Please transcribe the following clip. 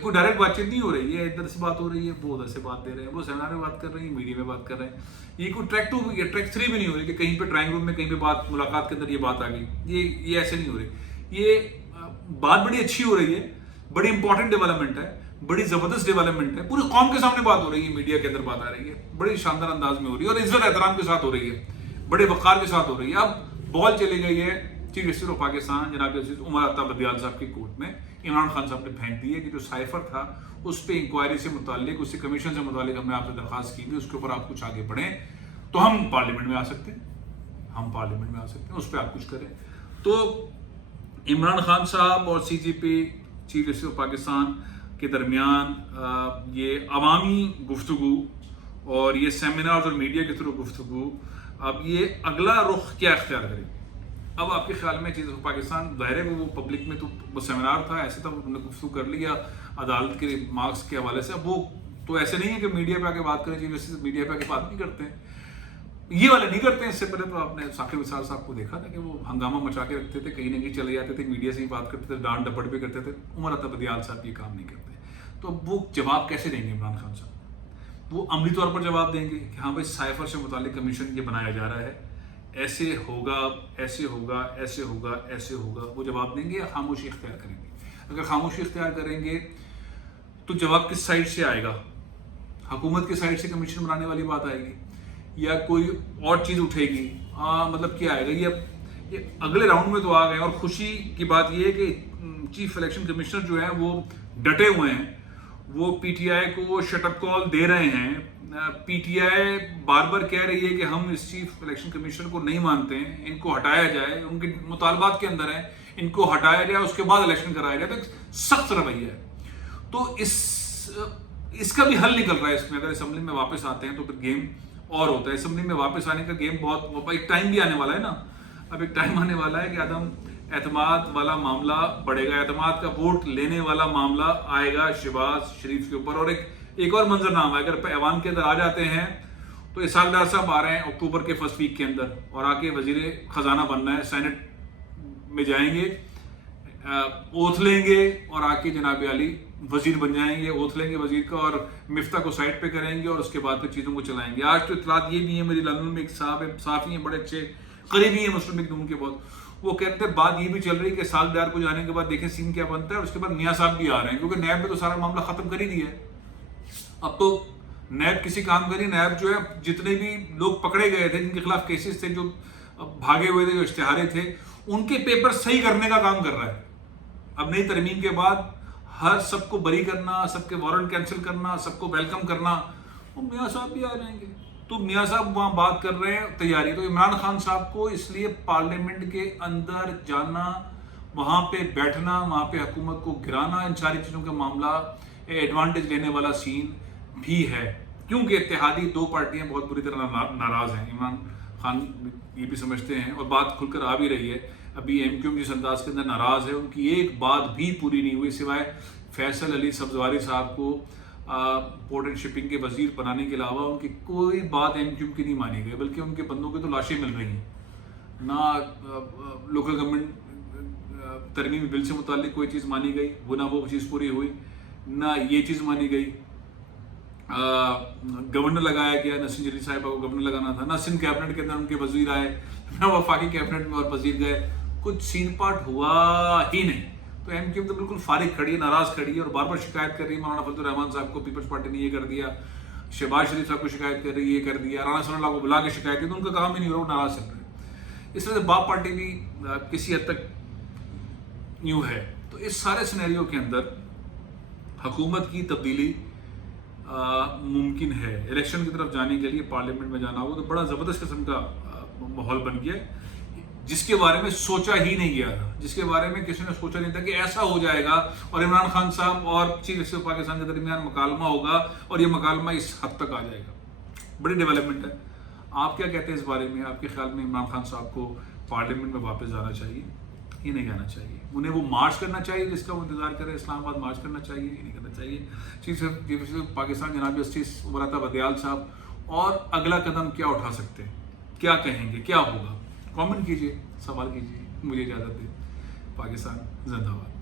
کوئی ڈائریکٹ بات چیت نہیں ہو رہی ہے, ادھر سے بات ہو رہی ہے, وہ ادھر سے بات دے رہے ہیں, وہ سیمینار میں بات کر رہے ہیں, میڈیا میں بات کر رہے ہیں. یہ کوئی ٹریک 2 یا ٹریک 3 بھی نہیں ہو رہی کہ کہیں پہ ڈرائنگ روم میں کہیں پہ بات ملاقات کے اندر یہ بات آ گئی. یہ ایسے نہیں ہو رہی. یہ بات بڑی اچھی ہو رہی ہے, بڑی امپورٹنٹ ڈیولپمنٹ ہے, بڑی زبردست ڈیولپمنٹ ہے, پوری قوم کے سامنے بات ہو رہی ہے, میڈیا کے اندر بات آ رہی ہے, بڑی شاندار انداز میں ہو رہی ہے اور عزت احترام کے ساتھ ہو رہی ہے, بڑے وقار کے ساتھ ہو رہی ہے. اب بال چلی گئی ہے چیف جسٹس آف پاکستان جناب جسٹس عمر عطا بدیال صاحب کی کورٹ میں. عمران خان صاحب نے پھینک دی ہے کہ جو سائفر تھا اس پہ انکوائری سے متعلق, اس سے کمیشن سے متعلق ہم نے آپ سے درخواست کی تھی, اس کے اوپر آپ کچھ آگے بڑھیں تو ہم پارلیمنٹ میں آ سکتے ہیں, اس پہ آپ کچھ کریں. تو عمران خان صاحب اور C J P chief justice of Pakistan کے درمیان یہ عوامی گفتگو اور یہ سیمینار اور میڈیا کے تھرو گفتگو, اب یہ اگلا رخ کیا اختیار کرے گی؟ اب آپ کے خیال میں چیز پاکستان ظاہر ہے وہ پبلک میں تو وہ سیمینار تھا, ایسے تھا, انہوں نے گفتگو کر لیا عدالت کے مارکس کے حوالے سے. اب وہ تو ایسے نہیں ہے کہ میڈیا پہ آ کے بات کریں, چیف جسٹس میڈیا پہ آ کے بات نہیں کرتے ہیں, یہ والے نہیں کرتے ہیں. اس سے پہلے تو آپ نے ثاقب وصال صاحب کو دیکھا تھا کہ وہ ہنگامہ مچا کے رکھتے تھے, کہیں نہ کہیں چلے جاتے تھے, میڈیا سے ہی بات کرتے تھے, ڈانٹ ڈپٹ بھی کرتے تھے. عمر عطا بدیال صاحب یہ کام نہیں کرتے. تو وہ جواب کیسے دیں گے عمران خان صاحب؟ وہ عملی طور پر جواب دیں گے کہ ہاں بھائی سائفر سے متعلق کمیشن یہ بنایا جا رہا ہے, ایسے ہوگا, ایسے ہوگا, ایسے ہوگا, ایسے ہوگا, وہ جواب دیں گے یا خاموشی اختیار کریں گے؟ اگر خاموشی اختیار کریں گے تو جواب کس سائڈ سے آئے گا؟ حکومت کے سائڈ سے کمیشن بنانے والی بات آئے گی یا کوئی اور چیز اٹھے گی؟ مطلب کیا آئے گا؟ یہ اگلے راؤنڈ میں تو آ گئے, اور خوشی کی بات یہ ہے کہ چیف الیکشن کمشنر جو ہیں وہ ڈٹے ہوئے ہیں, وہ پی ٹی آئی کو شٹ اپ کال دے رہے ہیں. پی ٹی آئی بار بار کہہ رہی ہے کہ ہم اس چیف الیکشن کمیشنر کو نہیں مانتے ہیں, ان کو ہٹایا جائے, ان کے مطالبات کے اندر ہے ان کو ہٹایا جائے, اس کے بعد الیکشن کرایا جائے. تو سخت رویہ ہے. تو اس کا بھی حل نکل رہا ہے اس میں. اگر اسمبلی میں واپس آتے ہیں تو پھر گیم اور ہوتا ہے. اسمبلی میں واپس آنے کا گیم بہت, ایک ٹائم بھی آنے والا ہے نا, اب ایک ٹائم آنے والا ہے کہ عدم اعتماد والا معاملہ بڑھے گا, اعتماد کا ووٹ لینے والا معاملہ آئے گا شہباز شریف کے اوپر. اور ایک اور منظرنامہ ہے, اگر ایوان کے اندر آ جاتے ہیں تو اسحاق ڈار صاحب آ رہے ہیں اکتوبر کے فرسٹ ویک کے اندر, اور آ کے وزیر خزانہ بننا ہے, سینٹ میں جائیں گے, اوتھ لیں گے, اور آ کے جناب علی وزیر بن جائیں گے, اوتھ لیں گے وزیر کا, اور مفتاح کو سائڈ پہ کریں گے, اور اس کے بعد پھر چیزوں کو چلائیں گے. آج تو اطلاعات یہ بھی ہیں میری, لندن میں ایک صاحب ہے, صحافی ہیں, بڑے اچھے قریبی ہیں مسلم لیگ نون کے بہت, وہ کہتے ہیں بات یہ بھی چل رہی ہے کہ اسحاق ڈار کو جانے کے بعد دیکھیں سین کیا بنتا ہے, اور اس کے بعد میاں صاحب بھی آ رہے ہیں, کیونکہ نیب میں تو سارا معاملہ ختم کر ہی دیا ہے. اب تو نیب کسی کام کری, نیب جو ہے جتنے بھی لوگ پکڑے گئے تھے, جن کے خلاف کیسز تھے, جو بھاگے ہوئے تھے, جو اشتہارے تھے, ان کے پیپر صحیح کرنے کا کام کر رہا ہے. اب نئی ترمیم کے بعد ہر سب کو بری کرنا, سب کے وارنٹ کینسل کرنا, سب کو ویلکم کرنا, وہ میاں صاحب بھی آ جائیں گے. تو میاں صاحب وہاں بات کر رہے ہیں, تیاری. تو عمران خان صاحب کو اس لیے پارلیمنٹ کے اندر جانا, وہاں پہ بیٹھنا, وہاں پہ حکومت کو گرانا, ان ساری چیزوں کا معاملہ ایڈوانٹیج لینے والا سین بھی ہے, کیونکہ اتحادی دو پارٹیاں بہت بری طرح ناراض ہیں. عمران خان یہ بھی سمجھتے ہیں, اور بات کھل کر آ بھی رہی ہے, ابھی ایم کیو ایم جس انداز کے اندر ناراض ہے, ان کی ایک بات بھی پوری نہیں ہوئی سوائے فیصل علی سبزواری صاحب کو پورٹ اینڈ شپنگ کے وزیر بنانے کے علاوہ ان کی کوئی بات ایم کیو ایم کی نہیں مانی گئی, بلکہ ان کے بندوں کی تو لاشیں مل رہی ہیں. نہ لوکل گورنمنٹ ترمیمی بل سے متعلق کوئی چیز مانی گئی, وہ نہ وہ چیز پوری ہوئی, نہ یہ چیز مانی گئی. گورنر لگایا گیا, نسیم جلیل صاحبہ کو گورنر لگانا تھا, نہ سندھ کیبنٹ کے اندر ان کے وزیر آئے, نہ وفاقی کیبنٹ میں اور وزیر گئے, کچھ سین پارٹ ہوا ہی نہیں. تو ایم کیو ایم تو بالکل فارغ کھڑی ہے, ناراض کھڑی ہے, اور بار بار شکایت کر رہی ہے مولانا فضل الرحمان صاحب کو, پیپلز پارٹی نے یہ کر دیا, شہباز شریف صاحب کو شکایت کر رہی ہے, یہ کر دیا, رانا ثناء اللہ کو بلا کے شکایت کی, تو ان کا کام ہی نہیں ہو رہا, وہ ناراض چل رہے ہیں. اس طرح سے باپ پارٹی بھی کسی حد تک یوں ہے. تو اس سارے سینیریو کے اندر حکومت کی تبدیلی ممکن ہے. الیکشن کی طرف جانے کے لیے پارلیمنٹ میں جانا ہو تو بڑا زبردست قسم کا ماحول بن گیا ہے, جس کے بارے میں سوچا ہی نہیں گیا تھا, جس کے بارے میں کسی نے سوچا نہیں تھا کہ ایسا ہو جائے گا, اور عمران خان صاحب اور چیف جسٹس آف پاکستان کے درمیان مکالمہ ہوگا, اور یہ مکالمہ اس حد تک آ جائے گا. بڑی ڈیولپمنٹ ہے. آپ کیا کہتے ہیں اس بارے میں؟ آپ کے خیال میں عمران خان صاحب کو پارلیمنٹ میں واپس جانا چاہیے, یہ نہیں جانا چاہیے؟ انہیں وہ مارچ کرنا چاہیے جس کا وہ انتظار کرے, اسلام آباد مارچ کرنا چاہیے, یہ نہیں کرنا چاہیے؟ چیف جسٹس آف پاکستان جناب جسٹس عمر عطا بدیال صاحب اور اگلا قدم کیا اٹھا سکتے ہیں, کیا کہیں گے, کیا ہوگا؟ کامنٹ کیجیے, سوال کیجیے. مجھے اجازت دیں. پاکستان زندہ باد.